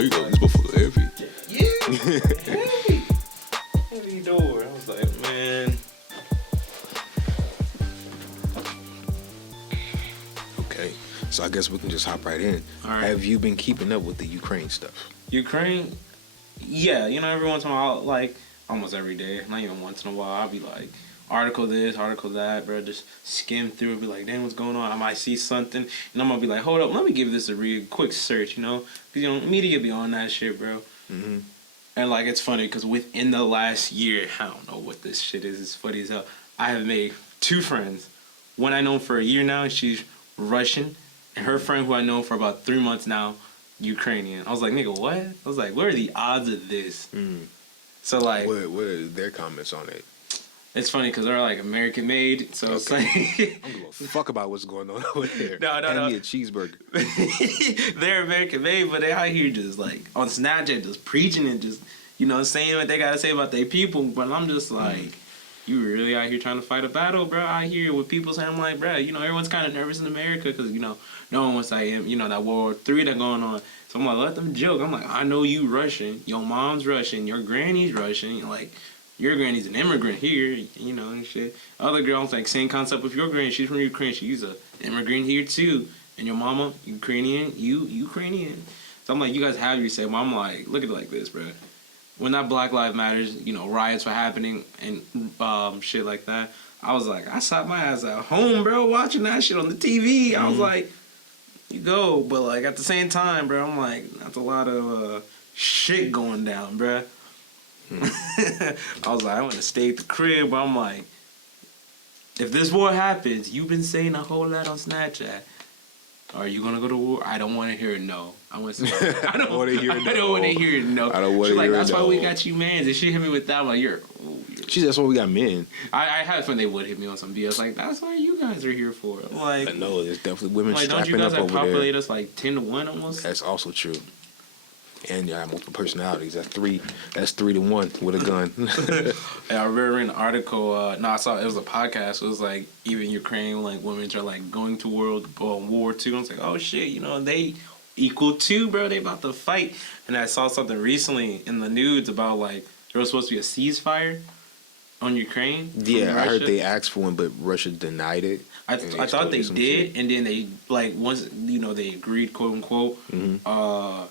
there you go. This motherfucker heavy. Yeah, heavy. Heavy door. I was like, man. Okay, so I guess we can just hop right in. All right. Have you been keeping up with the Ukraine stuff? Ukraine? Yeah, you know, every once in a while, like, almost every day, not even once in a while, I'll be like, article this, article that, bro, just skim through it, be like, damn, what's going on? I might see something, and I'm gonna be like, hold up, let me give this a real quick search, you know? Because, you know, media be on that shit, bro. Mm-hmm. And, like, it's funny, because within the last year, I don't know what this shit is, it's funny as hell, I have made 2 friends. One I know for a year now, she's Russian, and her friend who I know for about 3 months now, Ukrainian. I was like, nigga, what? I was like, what are the odds of this? Mm. So, like... What are their comments on it? It's funny because they're like American made, so it's like I'm gonna fuck about what's going on over there. No. Hand me a cheeseburger. They're American made, but they out here just like on Snapchat, just preaching and just saying what they gotta say about their people. But I'm just like, you really out here trying to fight a battle, bro? Out here with people saying, I'm like, bro, everyone's kind of nervous in America because no one wants that that World War III that's going on. So I'm like, let them joke. I'm like, I know you Russian, your mom's Russian, your granny's Russian, like. Your granny's an immigrant here, and shit. Other girls, like, same concept with your granny. She's from Ukraine. She's an immigrant here, too. And your mama, Ukrainian, you, Ukrainian. So I'm like, you guys have your say. But I'm like, look at it like this, bro. When that Black Lives Matters, riots were happening and shit like that, I was like, I sat my ass at home, bro, watching that shit on the TV. I was like, you go. But, like, at the same time, bro, I'm like, that's a lot of shit going down, bro. I was like, I want to stay at the crib, but I'm like, if this war happens, you've been saying a whole lot on Snapchat. Are you gonna go to war? I don't want to hear it. No. I want to say, I don't want to hear it. No. I don't want to hear it. No. I don't want to hear it. Like, that's why we got you, man. And she hit me with that one. She's that's why we got men. I had fun. They would hit me on some BS. Like, that's what you guys are here for. Like, I know there's definitely women like, strapping don't you guys up over there. populate us like 10-1 almost? That's also true. And you have multiple personalities. That's 3 to 1 with a gun. Yeah, I read an article. I saw it was a podcast. It was like even Ukraine, like women are like going to World War II. I was like, oh shit, they equal too, bro. They about to fight. And I saw something recently in the news about like there was supposed to be a ceasefire on Ukraine. Yeah, I heard they asked for one, but Russia denied it. I thought they did, shit. And then they like once they agreed, quote unquote. Mm-hmm.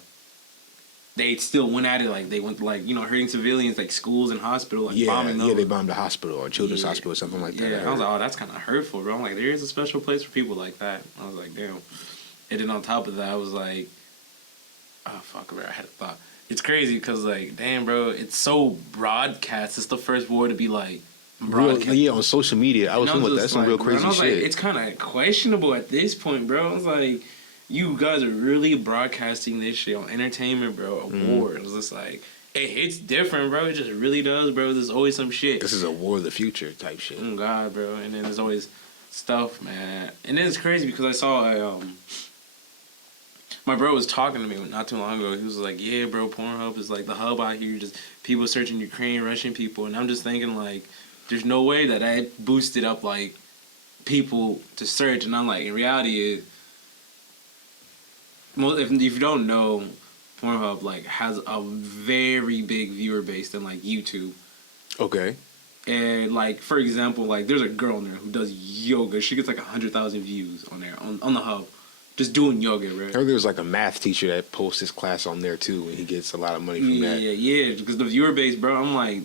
They still went at it, like, they went, like, hurting civilians, like, schools and hospitals, like, bombing them. Yeah, they bombed a hospital or a children's hospital or something like that. Yeah, I was like, oh, that's kind of hurtful, bro. I'm like, there is a special place for people like that. I was like, damn. And then on top of that, I was like, oh, fuck, bro, I had a thought. It's crazy because, like, damn, bro, it's so broadcast. It's the first war to be, like, broadcast. Yeah, on social media. I was thinking, that's some real crazy shit. Like, it's kind of questionable at this point, bro. I was like... You guys are really broadcasting this shit on entertainment, bro. A war. It was just like, it hits different, bro. It just really does, bro. There's always some shit. This is a war of the future type shit. Oh, God, bro. And then there's always stuff, man. And then it's crazy because I saw my bro was talking to me not too long ago. He was like, yeah, bro, Pornhub is like the hub out here. Just people searching Ukrainian, Russian people. And I'm just thinking, like, there's no way that I boosted up, like, people to search. And I'm like, in reality, if you don't know, Pornhub like has a very big viewer base than like YouTube. Okay. And like for example, like there's a girl on there who does yoga. She gets like 100,000 views on there on the hub, just doing yoga, right? I heard there's like a math teacher that posts his class on there too, and he gets a lot of money from that. Yeah, because the viewer base, bro. I'm like,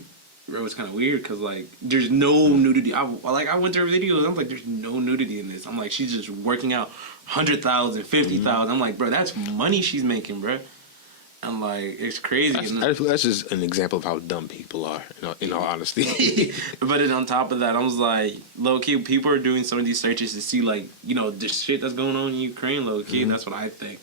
bro, it's kind of weird because like there's no nudity. I went through her videos. I'm like, there's no nudity in this. I'm like, she's just working out 100,000, 50,000. I'm like, bro, that's money she's making, bro. I'm like, it's crazy. That's just an example of how dumb people are, in all honesty. But then on top of that, I was like, low key, people are doing some of these searches to see like, the shit that's going on in Ukraine, low key, and that's what I think.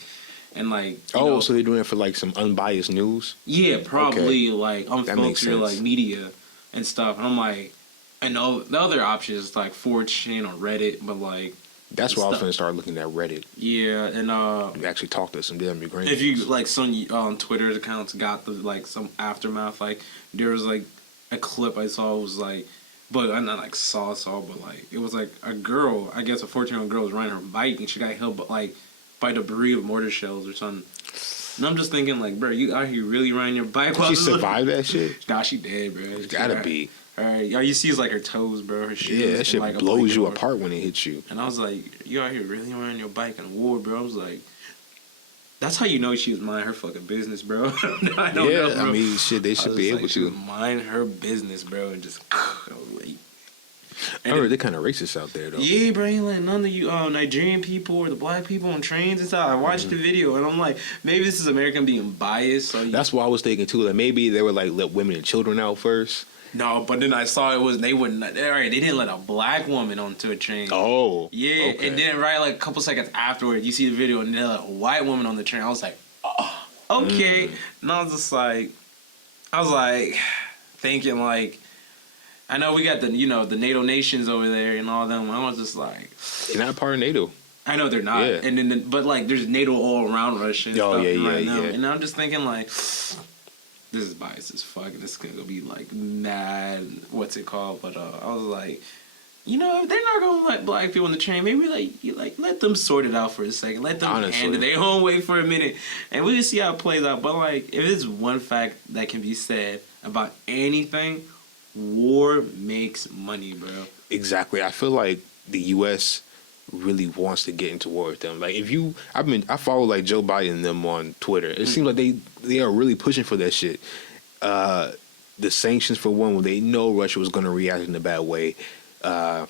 And like, so they're doing it for like some unbiased news? Yeah, probably like unfiltered like media and stuff. And I'm like, and the other option is like 4chan or Reddit, but like. That's why I was going to start looking at Reddit. Yeah, and you actually talk to some damn Ukrainians. If you like some Twitter accounts got the like some aftermath, like there was like a clip I saw was like, but I not like saw, but like it was like a girl, I guess a 14-year-old girl was riding her bike and she got hit by debris of mortar shells or something. And I'm just thinking, like, bro, you out here really riding your bike while She survived that shit? Nah, she dead, bro. She Gotta be. Alright, all you see is like her toes, bro. Her shoes. Yeah, that shit like, blows you apart when it hits you. And I was like, you out here really riding your bike in war, bro. I was like, that's how you know she was minding her fucking business, bro. I don't know, bro. I mean, shit, they should be able to. Mind her business, bro, and just. I was like, I heard they're kind of racist out there, though. yeah, bro, ain't like none of you Nigerian people or the black people on trains and stuff. I watched the video and I'm like, maybe this is American being biased. So That's what I was thinking too. Like maybe they were like let women and children out first. no, but then I saw it was they wouldn't. All right, they didn't let a black woman onto a train. Oh, yeah, okay. and then right like a couple seconds afterward, you see the video and they let a white woman on the train. I was like, oh, okay. And I was just like, thinking like. I know we got the the NATO nations over there and all them. I was just like, You're not part of NATO. I know they're not, Yeah. and then but like there's NATO all around Russia. And Oh, stuff yeah, right yeah, now. yeah. And I'm just thinking like, this is biased as fuck. This is gonna be like mad. What's it called? But I was like, if they're not gonna let black people on the train, maybe let them sort it out for a second. Let them Honestly. handle their own way for a minute, and we can see how it plays out. But like, if there's one fact that can be said about anything. War makes money, bro. Exactly. I feel like the U.S. really wants to get into war with them. Like I follow like Joe Biden and them on Twitter. It seems like they are really pushing for that shit. The sanctions for one, when they know Russia was going to react in a bad way. Now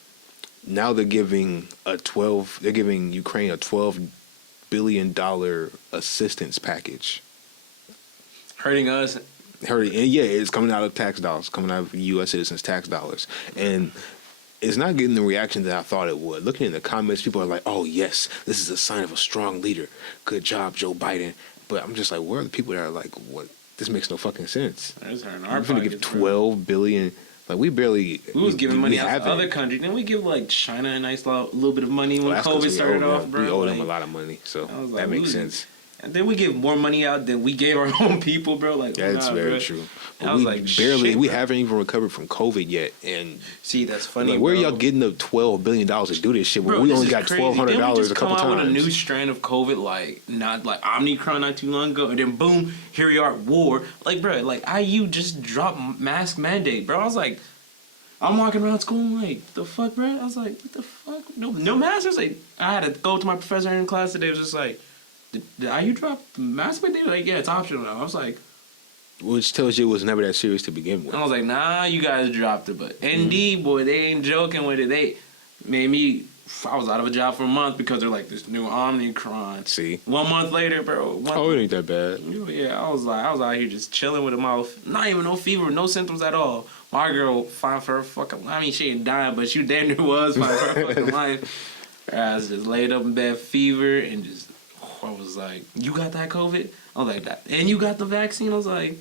they're giving Ukraine a $12 billion assistance package. Hurting us. And yeah, it's coming out of tax dollars, coming out of U.S. citizens' tax dollars, and it's not getting the reaction that I thought it would. Looking in the comments, people are like, "Oh yes, this is a sign of a strong leader. Good job, Joe Biden." But I'm just like, where are the people that are like, "What? This makes no fucking sense." We're going to give $12 billion. Like we was giving money out to other countries. Then we give like China a nice little bit of money when COVID started off, bro. We owe them a lot of money, so that makes sense. And then we give more money out than we gave our own people, bro. Like that's very true. But we we haven't even recovered from COVID yet, and see that's funny. Like, where are y'all getting the $12 billion to do this shit? Bro, we only got $1,200 a couple times. Come out with a new strand of COVID, like not like Omicron not too long ago, and then boom, here we are at war. Like, bro, like IU just dropped mask mandate, bro. I was like, I'm walking around school, I'm like, the fuck, bro? I was like, what the fuck? No mask. I was like, I had to go to my professor in class today. It was just like. Did IU drop the mask mandate? Like, yeah, it's optional now. I was like... Which tells you it was never that serious to begin with. I was like, nah, you guys dropped it. But ND, boy, they ain't joking with it. They made me... I was out of a job for a month because they're like, this new Omicron. See? 1 month later, bro. It ain't that bad. Yeah, I was out here just chilling with a mouth. Not even no fever, no symptoms at all. My girl, fine for her fucking... I mean, she ain't dying, but she damn near was fine for her fucking life. I was just laid up in bed, fever, and just... I was like, you got that COVID? I was like, that. And you got the vaccine? I was like,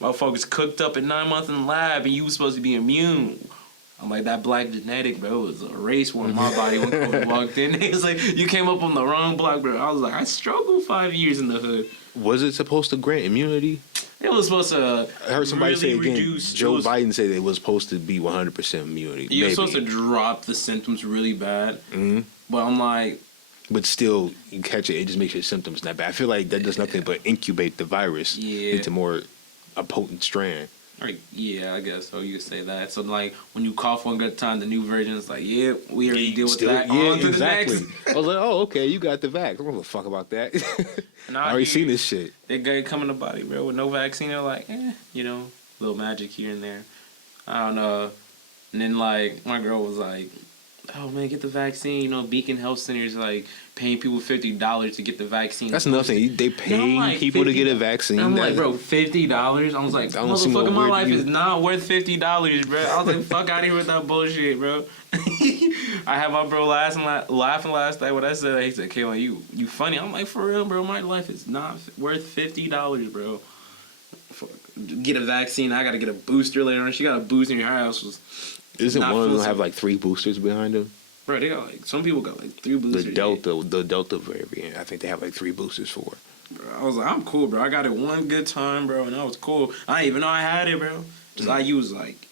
motherfuckers cooked up at 9 months in the lab and you was supposed to be immune. I'm like, that black genetic, bro, was a race war in my body when COVID walked in. It was like, you came up on the wrong block, bro. I was like, I struggled 5 years in the hood. Was it supposed to grant immunity? It was supposed to I heard somebody say again, reduce. Joe Biden said it was supposed to be 100% immunity. You're supposed to drop the symptoms really bad. Mm-hmm. But I'm like... But still, you catch it, it just makes your symptoms not bad. I feel like that does nothing but incubate the virus into a potent strand. Yeah, I guess so. You could say that. So, like, when you cough one good time, the new version is like, yeah, we already deal with that. Yeah, on to exactly. the next. I was like, oh, okay, you got the vax. I don't give a fuck about that. I already seen this shit. They got come in the body, bro, with no vaccine. They're like, little magic here and there. I don't know. And then, like, my girl was like, oh man, get the vaccine. Beacon Health Center is like paying people $50 to get the vaccine. That's nothing. They pay like people to get a vaccine. And I'm like, bro, $50? I was like, motherfucker, my life is not worth $50, bro. I was like, fuck out of here with that bullshit, bro. I had my bro laughing last night when I said that. He said, Kavon, you funny. I'm like, for real, bro, my life is not worth $50, bro. Get a vaccine. I gotta get a booster later on. She got a booster in her house. Isn't one of them have like 3 boosters behind them? Bro, they got like, some people got like 3 boosters. The Delta variant, I think they have like 3 boosters for it. Bro, I was like, I'm cool, bro. I got it one good time, bro, and that was cool. I didn't even know I had it, bro. Just I used like,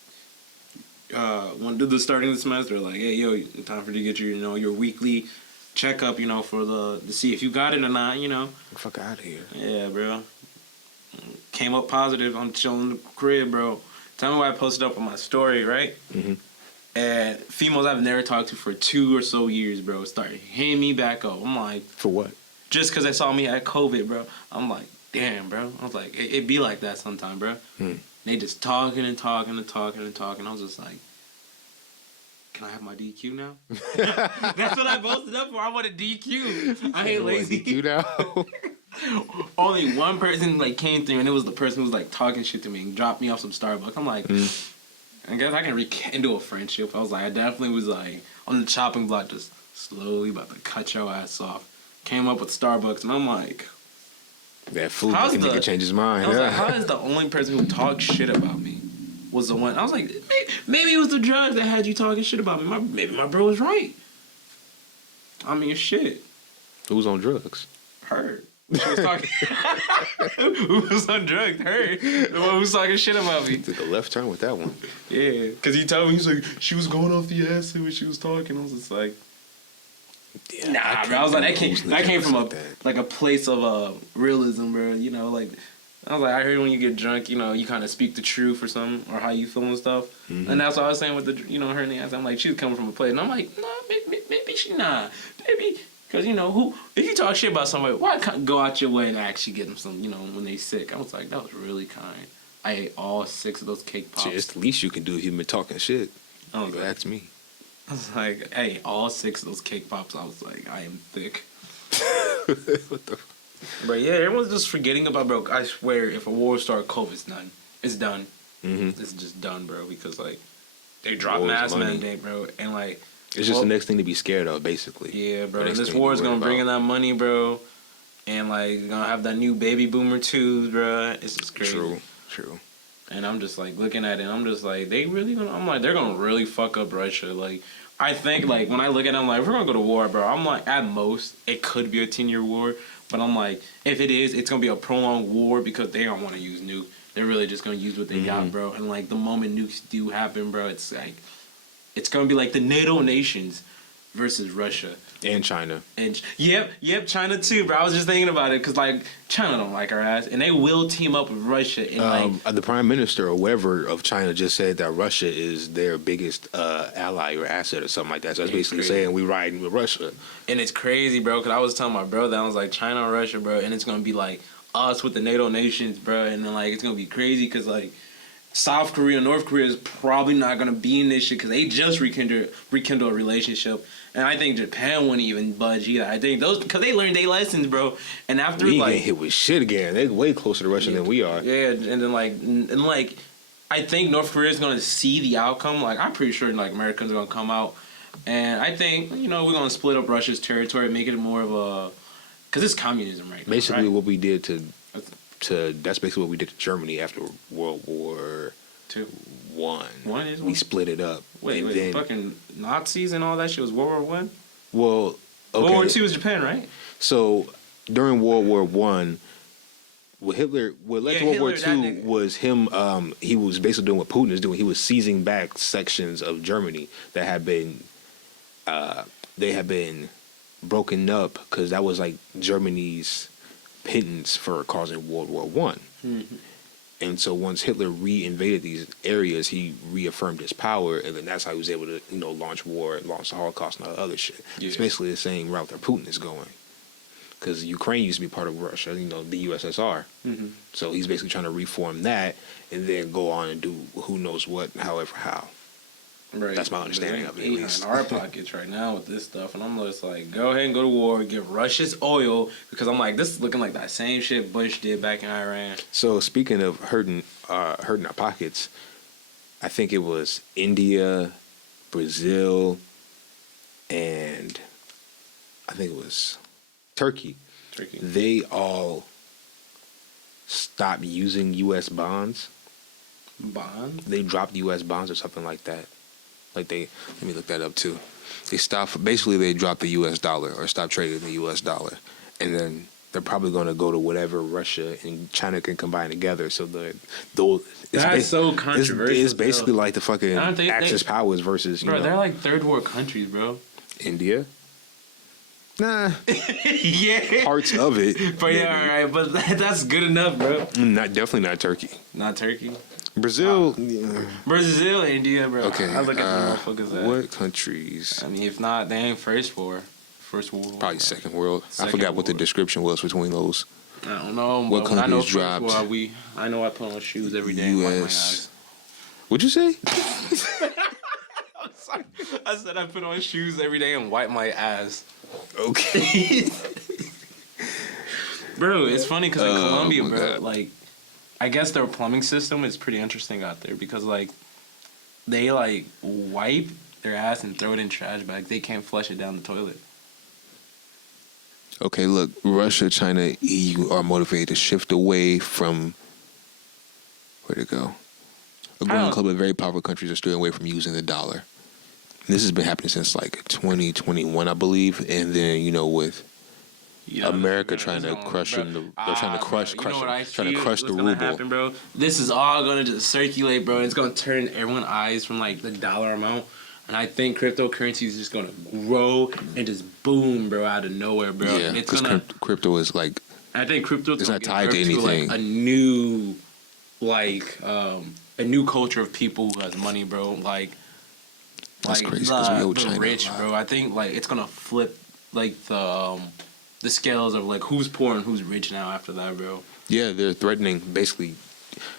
when the starting of the semester, like, hey, yo, it's time for you to get your, your weekly checkup, you know, to see if you got it or not, you know. Fuck out of here. Yeah, bro. Came up positive. I'm chilling in the crib, bro. Tell me why I posted up on my story, right? Mm-hmm. And females I've never talked to for 2 or so years, bro, started hitting me back up. I'm like, For what? just because they saw me at COVID, bro. I'm like, damn, bro. I was like, it be like that sometime, bro. They just talking and talking and talking and talking. I was just like, can I have my DQ now? That's what I posted up for. I want a DQ. I ain't lazy. DQ now? Only one person like came through, and it was the person who was like talking shit to me and dropped me off some Starbucks. I'm like, I guess I can rekindle a friendship. I was like, I definitely was like on the chopping block, just slowly about to cut your ass off. Came up with Starbucks, and I'm like, that food can make it change his mind. I was like, how is the only person who talks shit about me was the one? I was like, maybe it was the drugs that had you talking shit about me. Maybe my bro was right. I mean, shit. Who was on drugs? Her. She was talking. Who was on drugs? Her. The one who was talking shit about me. Took a left turn with that one. Yeah, because he told me, he's like, she was going off the acid when she was talking. I was just like, yeah, nah, bro. I was like, that came from a place of realism, bro. You know, like, I was like, I heard when you get drunk, you know, you kind of speak the truth or something, or how you feel and stuff. Mm-hmm. And that's what I was saying with the, you know, her in the ass. I'm like, she's coming from a place, and I'm like, nah, maybe she not, maybe. Because, you know, if you talk shit about somebody, why can't go out your way and actually get them some, you know, when they sick? I was like, that was really kind. I ate all 6 of those cake pops. Shit, it's the least you can do if you've been talking shit. I was like, that's me. I was like, hey, all 6 of those cake pops. I was like, I am thick. What the? But yeah, everyone's just forgetting about, bro. I swear, if a war starts, COVID's done. It's done. Mm-hmm. It's just done, bro. Because like, they dropped mask mandate, bro, and like. It's just the next thing to be scared of, basically. Yeah, bro. And this war is gonna bring in that money, bro. And like, you're gonna have that new baby boomer too, bro. It's just crazy. True. And I'm just like looking at it. I'm just like, they really gonna? I'm like, they're gonna really fuck up Russia. Like, I think like when I look at it, I'm like, if we're gonna go to war, bro. I'm like, at most, it could be a 10-year war. But I'm like, if it is, it's gonna be a prolonged war because they don't want to use nuke. They're really just gonna use what they got, bro. And like, the moment nukes do happen, bro, it's like. It's gonna be like the NATO nations versus Russia and China. And yep, China too, bro. I was just thinking about it because like China don't like our ass, and they will team up with Russia. And the prime minister or whatever of China just said that Russia is their biggest ally or asset or something like that. So that's basically saying we riding with Russia. And it's crazy, bro. Because I was telling my brother, I was like China and Russia, bro, and it's gonna be like us with the NATO nations, bro, and then like it's gonna be crazy because like. South Korea, North Korea is probably not gonna be in this shit because they just rekindle a relationship, and I think Japan wouldn't even budge either. I think those because they learned their lessons, bro. And after we like get hit with shit again, they're way closer to Russia than we are. Yeah, and then like I think North Korea is gonna see the outcome. Like I'm pretty sure like Americans are gonna come out, and I think you know we're gonna split up Russia's territory, make it more of a because it's communism right now. Basically, what we did to that's basically what we did to Germany after World War One. We split it up. Wait, then, fucking Nazis and all that shit was World War One? Well, okay. World War Two was Japan, right? So during World War One, what led to World War Two was him. He was basically doing what Putin is doing. He was seizing back sections of Germany that had been, they had been broken up because that was like Germany's pittance for causing World War One. Mm-hmm. And so once Hitler reinvaded these areas, he reaffirmed his power, and then that's how he was able to, you know, launch war, launch the Holocaust, and all the other shit. Yeah. It's basically the same route that Putin is going, because Ukraine used to be part of Russia, you know, the USSR. Mm-hmm. So he's basically trying to reform that, and then go on and do who knows what, however how. Right. That's my understanding of it. In our pockets right now with this stuff, and I'm just like, go ahead and go to war, get Russia's oil, because I'm like, this is looking like that same shit Bush did back in Iran. So speaking of hurting our pockets, I think it was India, Brazil, and I think it was Turkey. They all stopped using U.S. bonds. Bonds? They dropped U.S. bonds or something like that. Let me look that up too. They dropped the U.S. dollar or stopped trading the U.S. dollar. And then they're probably going to go to whatever Russia and China can combine together. So that's so controversial. It's basically like the fucking Axis powers versus, bro, they're like third world countries, bro. India. Nah, Yeah. parts of it. But yeah, all right. But that's good enough, bro. Not definitely not Turkey. Not Turkey. Brazil. Brazil, India, bro. Okay. I look at the motherfuckers that. What countries? I mean, if not, they ain't first world. Probably second world. I Second forgot what the world. description was between those. I don't know. What But when I know countries first dropped? world, I know I put on shoes every day and wipe my eyes. What'd you say? I'm sorry. I said I put on shoes every day and wipe my ass. Okay. Bro, it's funny because in Colombia, my bro, God. like, I guess their plumbing system is pretty interesting out there because, like, they, like, wipe their ass and throw it in trash bags. They can't flush it down the toilet. Okay, look, Russia, China, EU are motivated to shift away from where'd it go? A growing club of very powerful countries are steering away from using the dollar. And this has been happening since like 2021, I believe, and then with America trying to crush them, they're trying to crush the ruble. Happen, bro? This is all gonna just circulate, bro. It's gonna turn everyone's eyes from like the dollar amount. And I think cryptocurrency is just gonna grow and just boom, bro, out of nowhere, bro. Yeah, because crypto is like. I think crypto is not tied to anything. Like a new culture of people who has money, bro. That's crazy because we owe China the rich, bro. I think like it's gonna flip like the scales of like who's poor and who's rich now after that, bro. Yeah, they're threatening. Basically,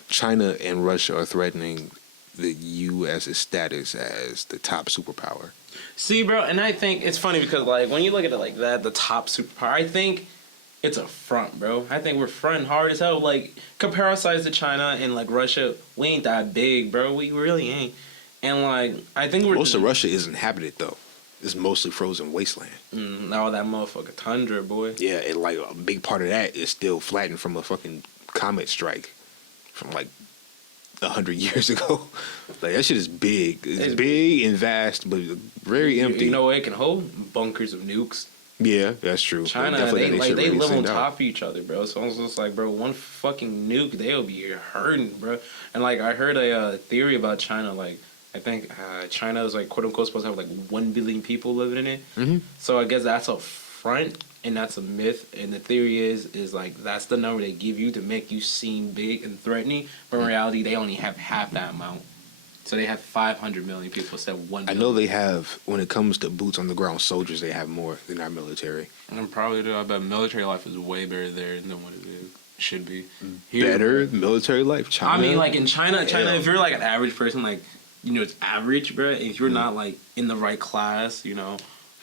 China and Russia are threatening the U.S.'s status as the top superpower. See, bro, and I think it's funny because, like, when you look at it like that, the top superpower, I think it's a front, bro. I think we're fronting hard as hell. Like, compare our size to China and, like, Russia, we ain't that big, bro. We really ain't. And, like, I think we're... Most of Russia is inhabited, though. It's mostly frozen wasteland. Now that motherfucking tundra, boy. Yeah, and, like, a big part of that is still flattened from a fucking comet strike from, like, 100 years ago. Like, that shit is big. It's big and vast, but very empty. You know what it can hold? Bunkers of nukes. Yeah, that's true. China, they live on top of each other, bro. So it's just like, bro, one fucking nuke, they'll be hurting, bro. And like, I heard a theory about China. Like, I think China is like quote unquote supposed to have like 1 billion people living in it. Mm-hmm. So I guess that's a front and that's a myth. And the theory is like that's the number they give you to make you seem big and threatening. But in reality, they only have half that amount. So they have 500 million people instead of 1 billion. I know they have, when it comes to boots on the ground soldiers, they have more than our military. And probably do. I bet military life is way better there than what it should be. Here, Better military life. China. I mean, like in China, if you're like an average person, like, it's average, bro. If you're not like in the right class,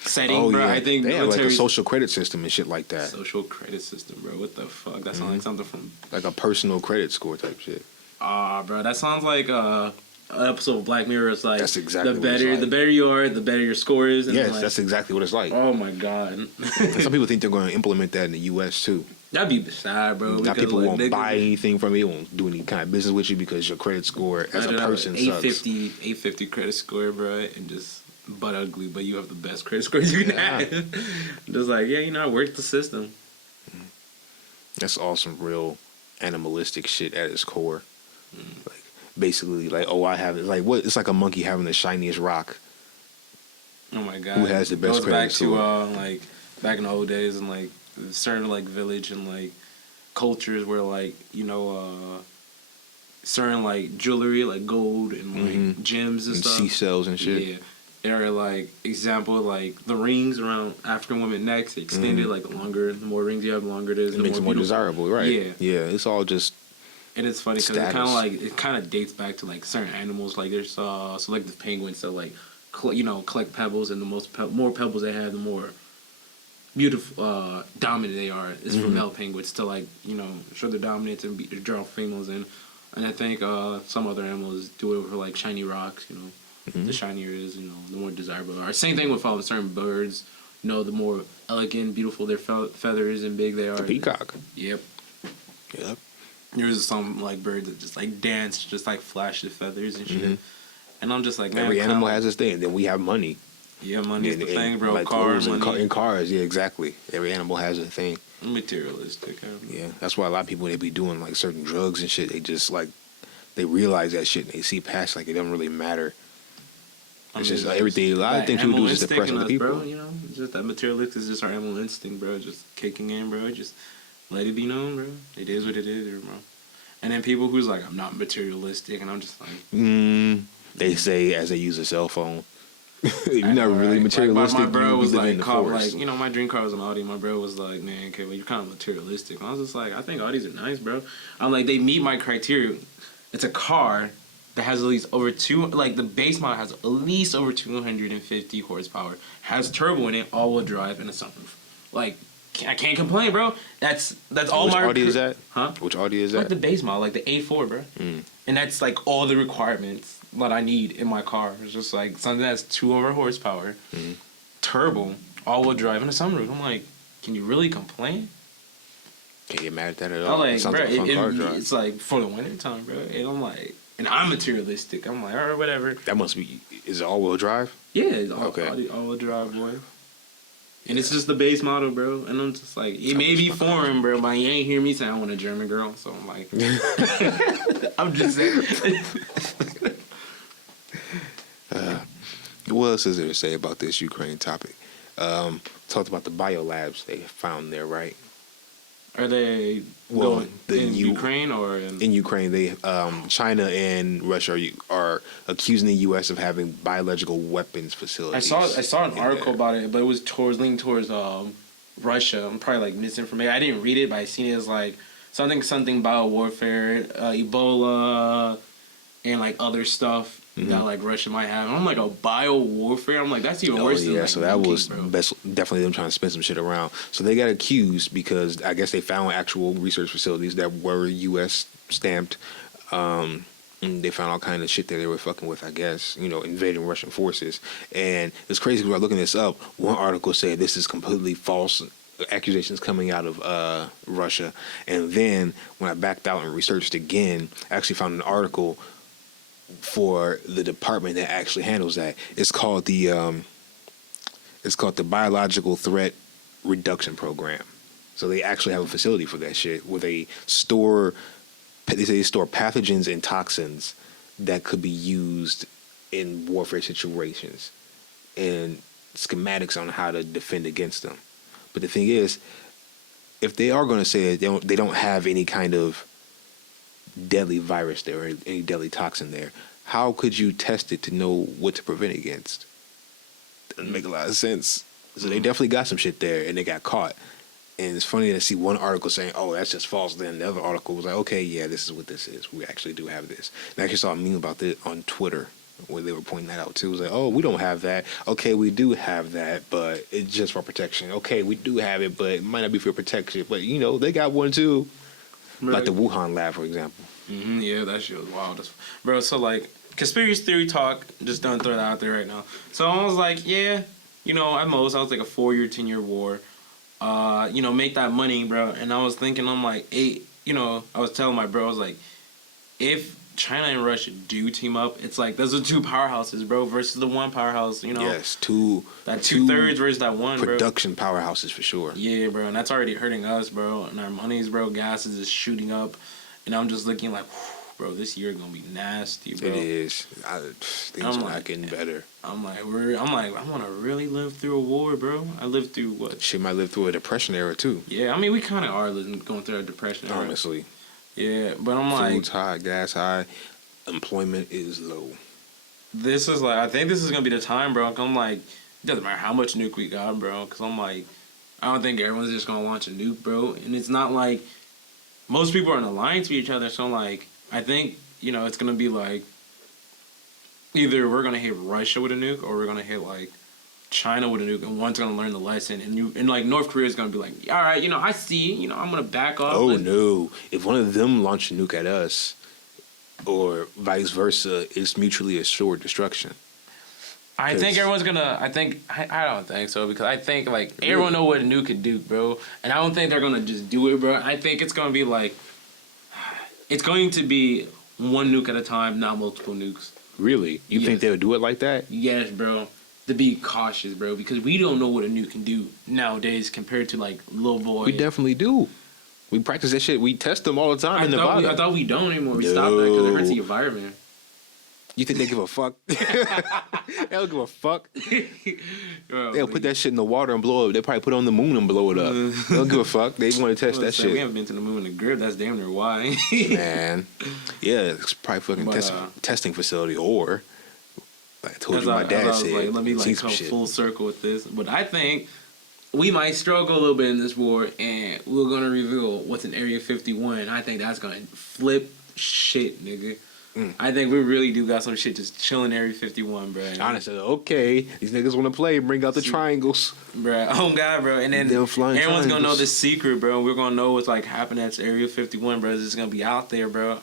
setting, bro. I think they have like a social credit system and shit like that. Social credit system, bro. What the fuck? That sounds like something from like a personal credit score type shit. Bro, that sounds like an episode of Black Mirror. It's like that's exactly the better you are, the better your score is. And yes, like, that's exactly what it's like. Oh my god. Some people think they're going to implement that in the U.S. too. That'd be sad, bro. Now people won't buy anything from you, won't do any kind of business with you because your credit score as a person sucks. 850 credit score, bro, and just butt ugly, but you have the best credit scores you can have. Just like, I worked the system. That's awesome, real animalistic shit at its core. Like basically, like, I have it. Like what? It's like a monkey having the shiniest rock. Oh my god! Who has the best credit score? Goes back to like back in the old days and like certain like village and like cultures where like certain like jewelry like gold and like gems and stuff, seashells and shit. Yeah, or like example like the rings around African women necks extended like the more rings you have, the longer it is. It makes it more desirable, right? Yeah. It's all just. And it's funny because it kind of dates back to like certain animals. Like there's selective penguins that like collect pebbles, and the more pebbles they have, the more beautiful dominant they are. It's for male penguins to like show their dominance and draw females in. And I think some other animals do it for like shiny rocks. The shinier it is, the more desirable they are. Same thing with certain birds. The more elegant, beautiful their feathers and big they are. The peacock. Yep. There's some like birds that just like dance, just like flash the feathers and shit. And I'm just like, man, every animal has its thing. And then we have money. Yeah, money's the thing, bro. Like Cars and cars, yeah, exactly. Every animal has a thing. Materialistic. Yeah, that's why a lot of people, they be doing like certain drugs and shit. They just like they realize that shit and they see past, like it doesn't really matter. It's just everything. A lot of things we do is just depress other people. Bro, you know, it's just that materialistic is just our animal instinct, bro. Just kicking in, bro. Just let it be known, bro. It is what it is, bro. And then people who's like, I'm not materialistic, and I'm just like, they say as they use a cell phone. You're not really materialistic. Like my bro was like, you know, my dream car was an Audi. My bro was like, man, okay, well, you're kind of materialistic. And I was just like, I think Audis are nice, bro. I'm like, they meet my criteria. It's a car that has at least over the base model has at least over 250 horsepower, has turbo in it, all-wheel drive, and a sunroof. Like, I can't complain, bro. That's all my. Which Audi is that? Huh? Which Audi is that? Like the base model, like the A4, bro. And that's like all the requirements that I need in my car. It's just like something that's 200 horsepower, turbo, all-wheel drive, and a sunroof. I'm like, can you really complain? Can't get mad at that at all. I'm like, Sounds bro, like a fun car drive. it's like for the winter time, bro. And I'm like, and I'm materialistic. I'm like, all right, whatever. That must be. Is it all-wheel drive? Yeah, it's okay. All-wheel drive, boy. And it's just the base model, bro. And I'm just like, it may be foreign, bro, but you ain't hear me say I want a German girl. So I'm like, I'm just saying. What else is there to say about this Ukraine topic? Talked about the biolabs they found there, right? Are they in Ukraine or in Ukraine? They China and Russia are accusing the U.S. of having biological weapons facilities. I saw an article about it, but it was leaning towards Russia. I'm probably like misinformation. I didn't read it, but I seen it as like something biowarfare, Ebola, and like other stuff that like Russia might have. And I'm like, a biowarfare? I'm like, that's even worse than like, so that was definitely them trying to spin some shit around. So they got accused because I guess they found actual research facilities that were U.S. stamped. And they found all kind of shit that they were fucking with, I guess, you know, invading Russian forces. And it's crazy because we're looking this up. One article said this is completely false accusations coming out of Russia. And then when I backed out and researched again, I actually found an article for the department that actually handles that. It's called the Biological Threat Reduction Program. So they actually have a facility for that shit where they store pathogens and toxins that could be used in warfare situations and schematics on how to defend against them. But the thing is, if they are going to say that they don't have any kind of deadly virus there or any deadly toxin there, how could you test it to know what to prevent against? Doesn't make a lot of sense. So they definitely got some shit there and they got caught. And it's funny to see one article saying, oh, that's just false. Then the other article was like, okay, yeah, this is what this is. We actually do have this. And I actually saw a meme about it on Twitter where they were pointing that out too. It was like, oh, we don't have that. Okay, we do have that, but it's just for protection. Okay, we do have it, but it might not be for protection. But, you know, they got one too. Right. Like the Wuhan lab, for example. Yeah, that shit was wild. Bro, so like, conspiracy theory talk, just don't throw that out there right now. So I was like, yeah, you know, at most, I was like a 4-year, 10-year war. You know, make that money, bro. And I was thinking, I'm like, I was telling my bro, I was like, if China and Russia do team up, it's like, those are two powerhouses, bro, versus the one powerhouse, you know? Yes, two 2/3 versus that one, production powerhouses for sure. Yeah, bro, and that's already hurting us, bro. And our monies, bro, gases is shooting up. And I'm just looking like, bro, this year gonna be nasty, bro. It is. Things are not getting better. I want to really live through a war, bro. I lived through what? Shit might live through a depression era too. Yeah, I mean, we kind of are going through a depression era. Honestly. Yeah, but I'm like, food's high, gas high, employment is low. This is like, I think this is gonna be the time, bro. I'm like, it doesn't matter how much nuke we got, bro. Cause I'm like, I don't think everyone's just gonna launch a nuke, bro. And it's not like most people are in alliance with each other. So I'm like, I think, you know, it's gonna be like either we're gonna hit Russia with a nuke or we're gonna hit like China with a nuke, and one's gonna learn the lesson, and like North Korea is gonna be like, all right, you know, I see, you know, I'm gonna back off. Oh no! If one of them launch a nuke at us, or vice versa, it's mutually assured destruction. I think everyone's gonna. I don't think so, because I think like everyone know what a nuke could do, bro, and I don't think they're gonna just do it, bro. I think it's gonna be like, it's going to be one nuke at a time, not multiple nukes. Really? You think they would do it like that? Yes, bro. To be cautious, bro, because we don't know what a nuke can do nowadays compared to like little boy. We definitely do. We practice that shit. We test them all the time in the bottom. I thought we don't anymore. We stopped that because it hurts the environment. You think they give a fuck? They don't give a fuck. They'll put that shit in the water and blow it. They probably put it on the moon and blow it up. They don't give a fuck. They want to test that shit. We haven't been to the moon in the grip. That's damn near why. Man, yeah, it's probably fucking testing facility. Or like I told you, my dad said, like, let me like come full circle with this. But I think we might struggle a little bit in this war, and we're gonna reveal what's in Area 51. I think that's gonna flip shit, nigga. I think we really do got some shit just chilling Area 51, bro. Honestly, okay, these niggas want to play. Bring out the triangles, bro. Oh god, bro. And then everyone's gonna know the secret, bro. We're gonna know what's like happening at Area 51, bro. It's just gonna be out there, bro.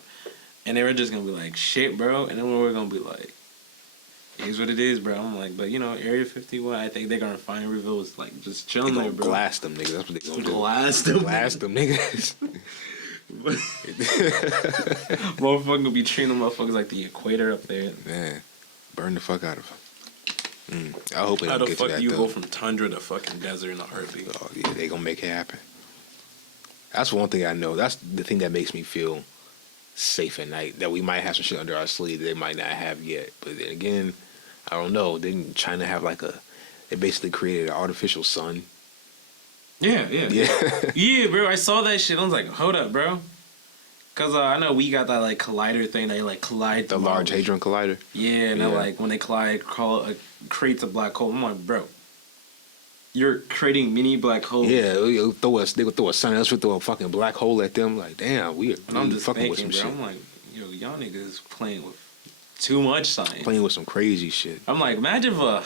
And then we're just gonna be like, shit, bro. And then we're gonna be like, here's what it is, bro. I'm like, but you know, Area 51, I think they're gonna finally reveal it's like just chilling there, bro. Blast them niggas. That's what they gonna do. Blast them niggas. Motherfucker gonna be treating them motherfuckers like the equator up there. Man, burn the fuck out of them. I hope it don't get to that. How the fuck do you go from tundra to fucking desert in a heartbeat? Oh yeah, they gonna make it happen. That's one thing I know. That's the thing that makes me feel safe at night. That we might have some shit under our sleeve that they might not have yet. But then again, I don't know. Didn't China have like they basically created an artificial sun? Yeah. Yeah, bro. I saw that shit. I was like, hold up, bro. Cause I know we got that like collider thing. They like collide. The Large Hadron Collider. Yeah, and like when they collide, creates a black hole. I'm like, bro, you're creating mini black holes. Yeah, they would throw a sun. Else would throw a fucking black hole at them. Like, damn, we are. And I'm just fucking thinking, with some bro. shit. I'm like, yo, y'all niggas playing with too much science. Playing with some crazy shit. I'm like, imagine if I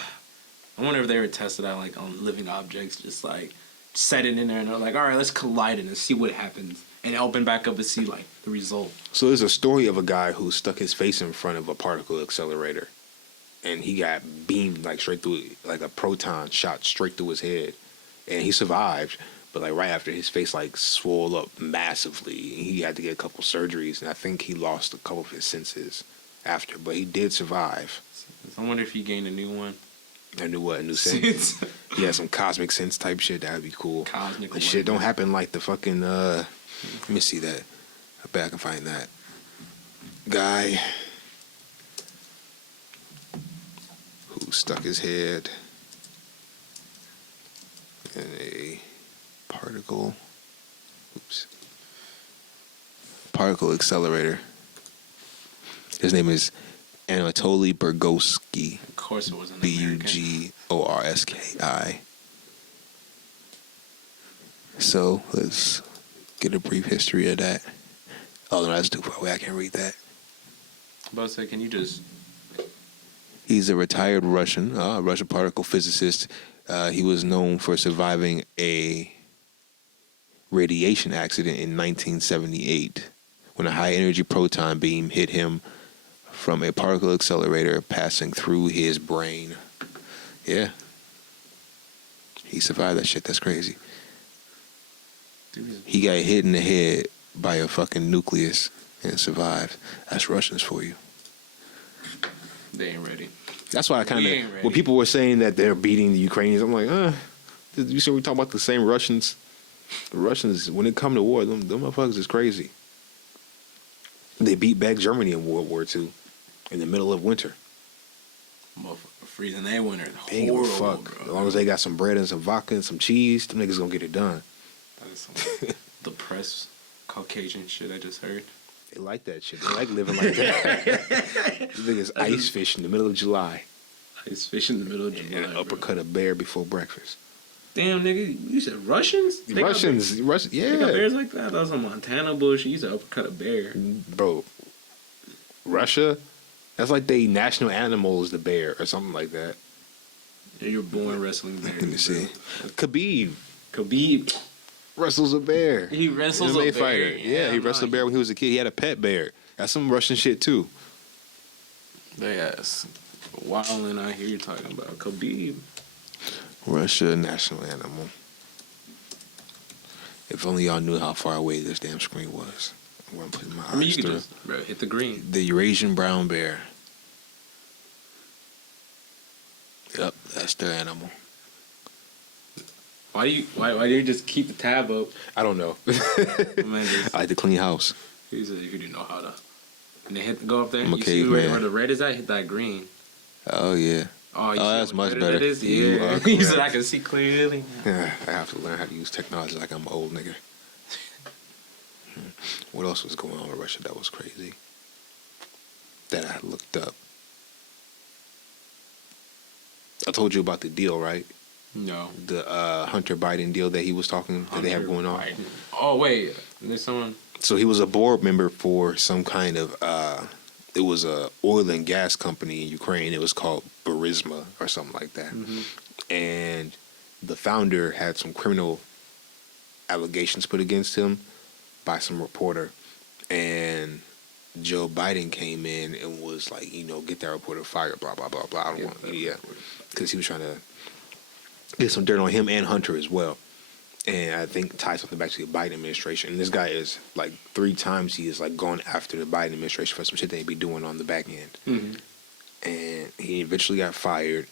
wonder if they were tested out like on living objects, just like set it in there and they're like, all right, let's collide it and see what happens, and open back up and see like the result. So there's a story of a guy who stuck his face in front of a particle accelerator, and he got beamed like straight through, like a proton shot straight through his head, and he survived. But like right after, his face like swelled up massively. He had to get a couple surgeries, and I think he lost a couple of his senses after. But he did survive. I wonder if he gained a new one. A new sense. Yeah, some cosmic sense type shit. That would be cool. Cosmic. The shit don't happen like the fucking. Let me see that. I bet I can find that guy who stuck his head in a particle accelerator. His name is Anatoly Burgoski. Of course it wasn't Bugorski. So let's get a brief history of that. Oh no, that's too far away. I can't read that. I'm about to say, can you just... He's a retired Russian particle physicist. He was known for surviving a radiation accident in 1978 when a high-energy proton beam hit him from a particle accelerator passing through his brain. Yeah. He survived that shit. That's crazy. He got hit in the head by a fucking nucleus and survived. That's Russians for you. They ain't ready. That's why I kind of... When people were saying that they're beating the Ukrainians, I'm like, you see we talk about the same Russians? The Russians, when it come to war, them motherfuckers is crazy. They beat back Germany in World War II in the middle of winter. Motherfucker freezing that winter. They ain't give a fuck. Bro. As long as they got some bread and some vodka and some cheese, them niggas gonna get it done. That is some depressed Caucasian shit I just heard. They like that shit. They like living like that. These niggas ice fish in the middle of July. Ice fish in the middle of July. And uppercut a bear before breakfast. Damn, nigga, you said Russians? Russians, yeah. They got bears like that? That was some Montana bullshit. You said uppercut a bear. Bro, Russia, that's like they national animal is the bear or something like that. Yeah, you're born wrestling bear. Let me see. Khabib wrestles a bear. He wrestles a bear. Fighter. Yeah, he wrestled a bear when he was a kid. He had a pet bear. That's some Russian shit too. They ass wilding out here talking about Khabib. Russia, national animal. If only y'all knew how far away this damn screen was. I'm gonna put my eyes you through. could just hit the green. The Eurasian brown bear. Yep, that's their animal. Why do you just keep the tab up? I don't know. I like to clean house. He said you didn't know how to And they go up there. I'm a You see where caveman. the red is at? Hit that green. Oh yeah. Oh, you see That's how much better better. that is? You Yeah. are He said I correct. can see clearly. Yeah, I have to learn how to use technology like I'm an old nigga. What else was going on with Russia that was crazy? That I looked up. I told you about the deal, right? No. The Hunter Biden deal that he was talking that they have going on. Biden. Oh wait, there's someone. So he was a board member for some kind of it was a oil and gas company in Ukraine. It was called Burisma or something like that. And the founder had some criminal allegations put against him by some reporter, and Joe Biden came in and was like, get that reporter fired, blah blah blah blah. I don't want, because he was trying to get some dirt on him and Hunter as well, and I think tie something back to the Biden administration. And this guy is like 3 times he is like gone after the Biden administration for some shit they be doing on the back end, and he eventually got fired.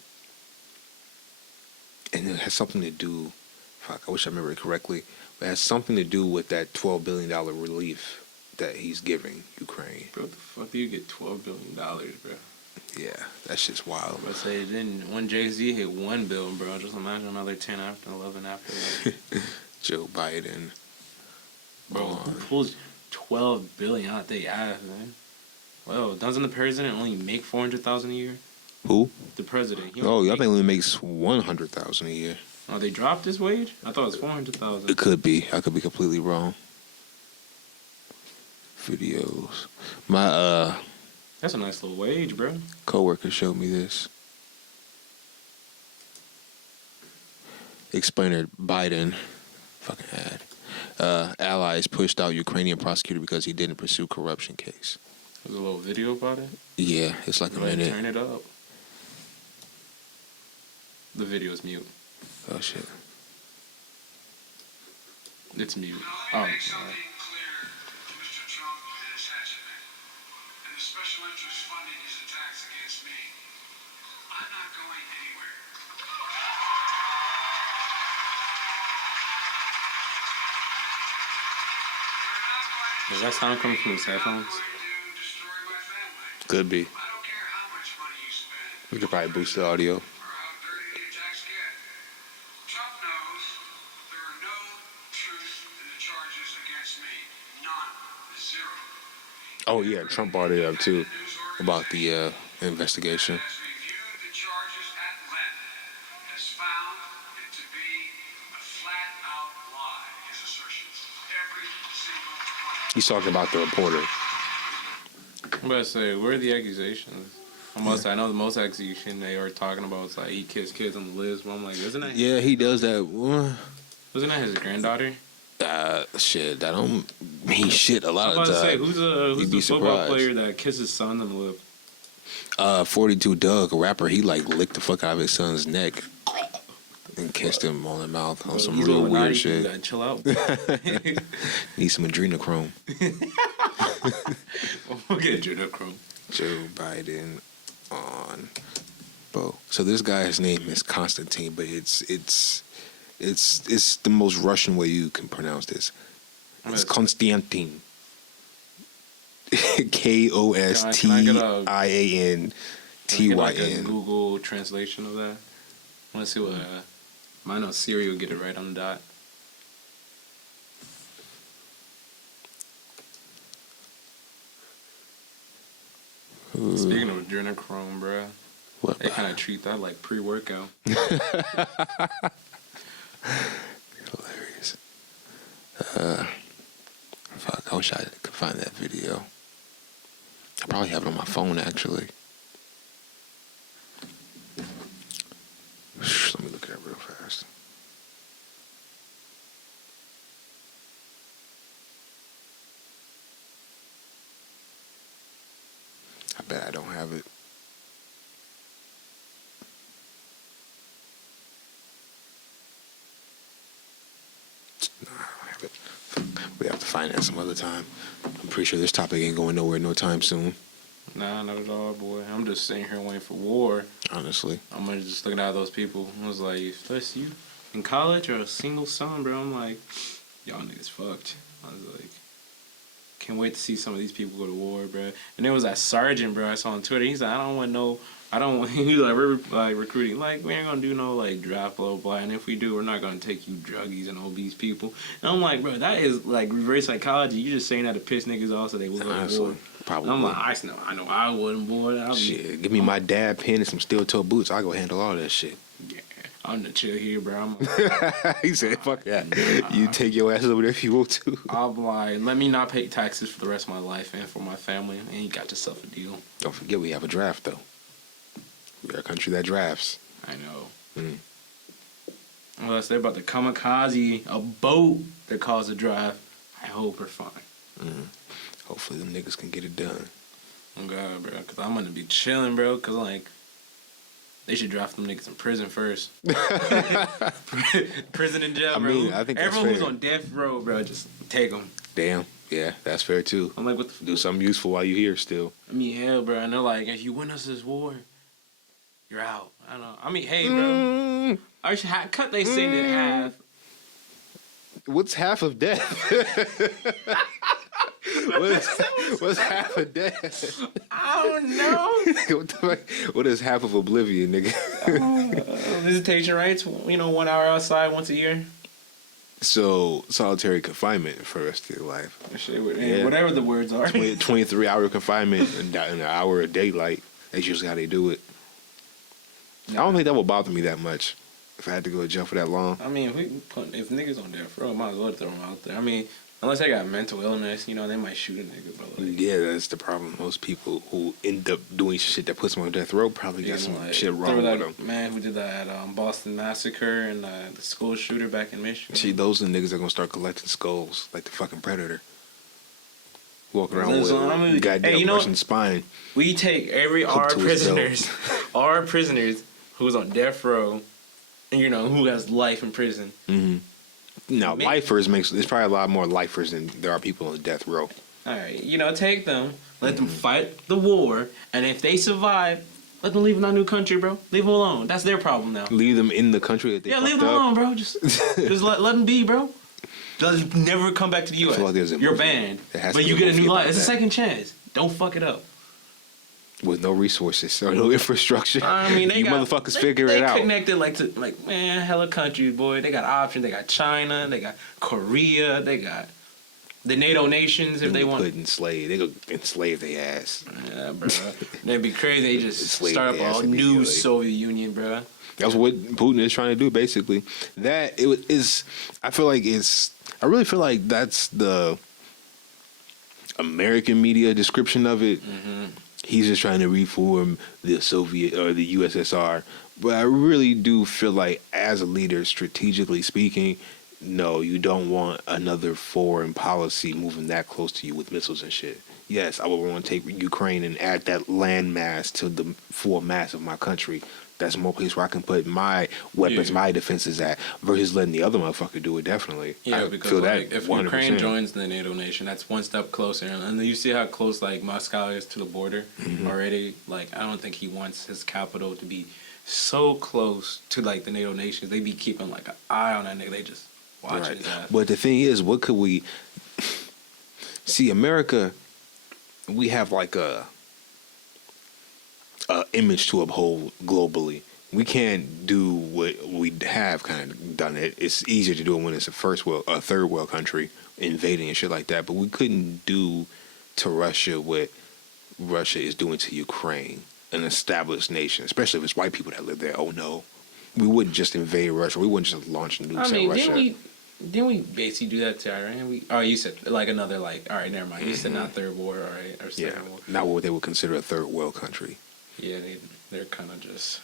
And it has something to do. Fuck, I wish I remember it correctly. But it has something to do with that $12 billion relief that he's giving Ukraine. Bro, what the fuck do you get $12 billion, bro? Yeah, that shit's wild. But say then when Jay-Z hit $1 billion, bro, just imagine another 10 after 11 after that. Joe Biden. Bro, who pulls $12 billion out they ass, man? Well, doesn't the president only make $400,000 a year? Who? The president. Oh, I think only makes $100,000 a year. Oh, they dropped his wage? I thought it was $400,000. It could be. I could be completely wrong. Videos. My That's a nice little wage, bro. coworker showed me this. Explainer Biden, fucking ad. Allies pushed out Ukrainian prosecutor because he didn't pursue corruption case. There's a little video about it. Yeah, it's like a minute. Turn it up. The video's mute. Oh shit. It's mute. Now, Oh, let me make sorry. something clear to Mr. Trump and his henchmen, and the special interest funding his attacks against me. I'm not going anywhere. Does that sound coming from his headphones? Going to destroy my family. Could be. I don't care how much money you spend We could probably boost the audio. or how dirty the attacks get. Trump knows there are no truth in the charges against me. None. Zero. Oh yeah, Trump brought it up too about the investigation. Has reviewed the charges at length, has found it to be a flat-out lie. His assertions, every single one. He's talking about the reporter. I'm about to say, where are the accusations? I know the most accusation they are talking about is like he kissed kids on the list. But I'm like, isn't that? Yeah, he does that. Wasn't that his granddaughter? Shit, that don't mean shit a lot I'm of about to say, times. who's You'd be the football surprised. player that kissed his son on the lip? 42 Doug, a rapper, he like licked the fuck out of his son's neck and kissed him on the mouth on some These real Illuminati weird people shit. gotta chill out. Need some adrenochrome. We'll get adrenochrome. Joe Biden on Bo. So this guy's name is Constantine, but it's the most Russian way you can pronounce this. It's Konstantin. KOSTIANTYN. Like a Google translation of that. I want to see what. Mine on Siri will get it right on the dot. Speaking of adrenochrome, bruh, What? they kind of treat that like pre-workout. Hilarious. Fuck, I wish I could find that video. I probably have it on my phone, actually. Let me look it up real fast. I bet I don't have it. No, I don't have it. We have to find that some other time. I'm pretty sure this topic ain't going nowhere no time soon. Nah, not at all, boy. I'm just sitting here waiting for war. Honestly. I'm just looking at those people. I was like, plus you in college or a single son, bro. I'm like, y'all niggas fucked. I was like, can't wait to see some of these people go to war, bro. And there was that sergeant, bro, I saw on Twitter. He's like, I don't want, he like, we're like recruiting. Like, we ain't gonna do no like draft, blah, blah, blah. And if we do, we're not gonna take you druggies and obese people. And I'm like, bro, that is like reverse psychology. You just saying that to piss niggas off so they will go to war. Probably. I'm like, I know I wouldn't, boy. Shit, give me my dad pen and some steel toe boots. I'll go handle all that shit. Yeah, I'm the chill here, bro. He said, fuck that. You take your ass over there if you want to. I'm like, let me not pay taxes for the rest of my life and for my family. And you got yourself a deal. Don't forget, we have a draft, though. We're a country that drafts. I know. Mm. Unless they're about to kamikaze a boat that caused a draft, I hope we're fine. Mm. Hopefully them niggas can get it done. Oh, God, bro. Because I'm going to be chilling, bro. Because, like, they should draft them niggas in prison first. Prison and jail, bro. I mean, I think that's everyone fair. who's on death row, bro, just take them. Damn. Yeah, that's fair, too. I'm like, what the Do something useful while you're here still. I mean, hell, bro. And they're like, if you win us this war, you're out. I don't know. I mean, hey, bro. I should cut they sentence in half. What's half of death? what's half of death? I don't know. What the fuck? What is half of oblivion, nigga? Visitation rights, 1 hour outside once a year. So, solitary confinement for the rest of your life. Yeah. Whatever the words are. 23-hour confinement and an hour of daylight. That's usually how they do it. I don't think that would bother me that much if I had to go to jail for that long. I mean, if niggas on death row, might as well throw them out there. I mean, unless they got mental illness, they might shoot a nigga, but like, Yeah, that's the problem. Most people who end up doing shit that puts them on death row probably got some shit wrong with them. Man who did that Boston massacre and the school shooter back in Michigan. See, those are the niggas that are gonna start collecting skulls like the fucking Predator. Walking around with a goddamn person's spine. We take our prisoners who's on death row, and who has life in prison. Mm-hmm. Now, lifers there's probably a lot more lifers than there are people on death row. All right, take them, let them fight the war, and if they survive, let them leave in our new country, bro. Leave them alone. That's their problem now. Leave them in the country that they fucked leave them up. alone, bro. Just let them be, bro. Just never come back to the U.S. Like You're banned, but you get a new life. It's a second chance. Don't fuck it up. With no resources or no infrastructure. I mean, you motherfuckers figure it out. They connected man, hella countries, boy. They got options. They got China. They got Korea. They got the NATO nations if they want. They go enslave their ass. Yeah, bro. That'd be crazy. They just start up a new immediately. Soviet Union, bro. That's what Putin is trying to do, basically. I really feel like that's the American media description of it. Mm-hmm. He's just trying to reform the Soviet or the USSR. But I really do feel like, as a leader, strategically speaking, no, you don't want another foreign policy moving that close to you with missiles and shit. Yes, I would want to take Ukraine and add that land mass to the full mass of my country. That's more place where I can put my weapons, my defenses at, versus letting the other motherfucker do it, definitely. Yeah, because if 100%. Ukraine joins the NATO nation, that's one step closer. And you see how close, Moscow is to the border already. I don't think he wants his capital to be so close to, the NATO nations. They be keeping, an eye on that nigga. They just watching his ass. But the thing is, what could we... See, America, we have, a image to uphold globally. We can't do what we have kind of done. It's easier to do it when it's a third world country invading and shit like that. But we couldn't do to Russia what Russia is doing to Ukraine, an established nation, especially if it's white people that live there. Oh no, we wouldn't just invade Russia. We wouldn't just launch nukes at Russia. Didn't we basically do that to Iran? You said another all right, never mind. You said not third war, all right, or second war. Not what they would consider a third world country. Yeah, they're kind of just.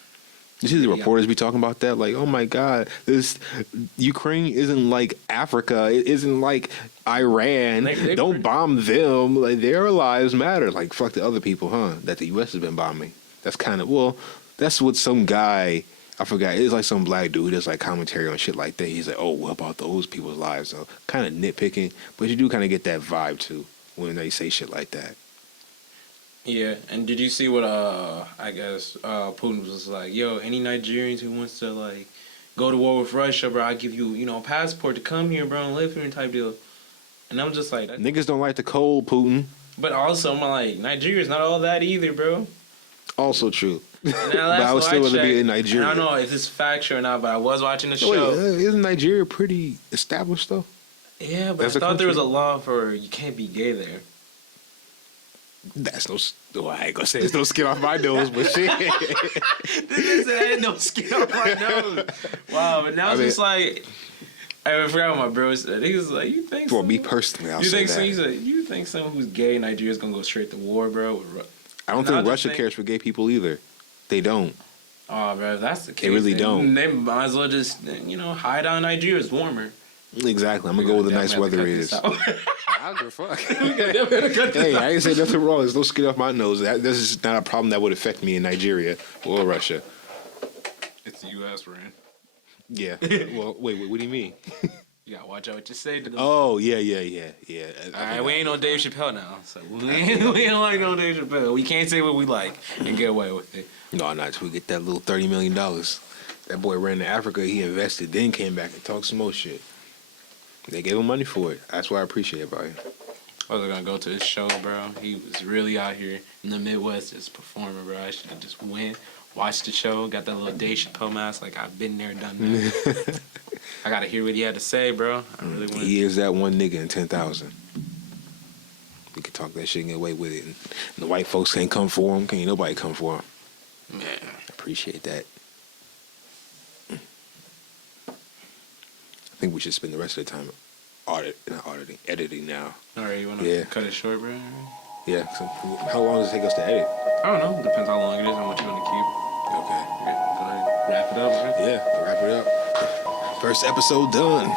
You see the reporters be talking about that, oh my God, this Ukraine isn't like Africa, it isn't like Iran. Don't bomb them. Their lives matter. Fuck the other people, huh? That the U.S. has been bombing. That's kind of that's what some guy. I forgot. It's some black dude who does commentary on shit like that. He's like, oh, what about those people's lives? So kind of nitpicking, but you do kind of get that vibe too when they say shit like that. Yeah, and did you see what Putin was like? Yo, any Nigerians who wants to go to war with Russia, bro, I give you a passport to come here, bro, and live here, type deal. And I'm just like, Niggas don't like the cold, Putin. but also I'm like, Nigeria's not all that either, bro. Also true. And But I would still rather be in Nigeria. I don't know if it's factual or not, but I was watching the Wait, show. isn't Nigeria pretty established though? Yeah, but That's I a thought there was a country. law for you can't be gay there. That's no. Well, I ain't gonna say there's no skin off my nose, but shit. This said I had no skin on my nose. Wow, but now it's just like I forgot what my bro said. He was like, "You think?" For so? me personally, I'll You say think that. so? He said, "You think someone who's gay in Nigeria is gonna go straight to war, bro?" I don't And I think just Russia think- cares for gay people either. They don't. Oh, bro, if that's the case. really then don't. They might as well just hide out in Nigeria. It's warmer. Exactly. I'm gonna go where the nice weather is. I don't give a fuck. Hey, I ain't say nothing wrong. There's no skin off my nose. This is not a problem that would affect me in Nigeria or Russia. It's the U.S. we're in. Yeah. Well, wait. What do you mean? You gotta watch out what you say to them. Oh, yeah. All right, we ain't on Dave Chappelle now, so we ain't like no Dave Chappelle. We can't say what we like and get away with it. No, not till we get that little $30 million. That boy ran to Africa. He invested, then came back and talked some more shit. They gave him money for it. That's what I appreciate about him. I was gonna go to his show, bro. He was really out here in the Midwest just performing, bro. I should have just went, watched the show, got that little Dave Chappelle mask. Like I've been there, done that. I gotta hear what he had to say, bro. I really want. He is that one nigga in 10,000. We can talk that shit and get away with it. And the white folks can't come for him. Can't nobody come for him. Man. Appreciate that. I think we should spend the rest of the time editing now. All right, you wanna cut it short, bro? Yeah. So how long does it take us to edit? I don't know. Depends how long it is and what you want to keep. Okay. Go ahead, wrap it up, bro. Yeah, wrap it up. First episode done.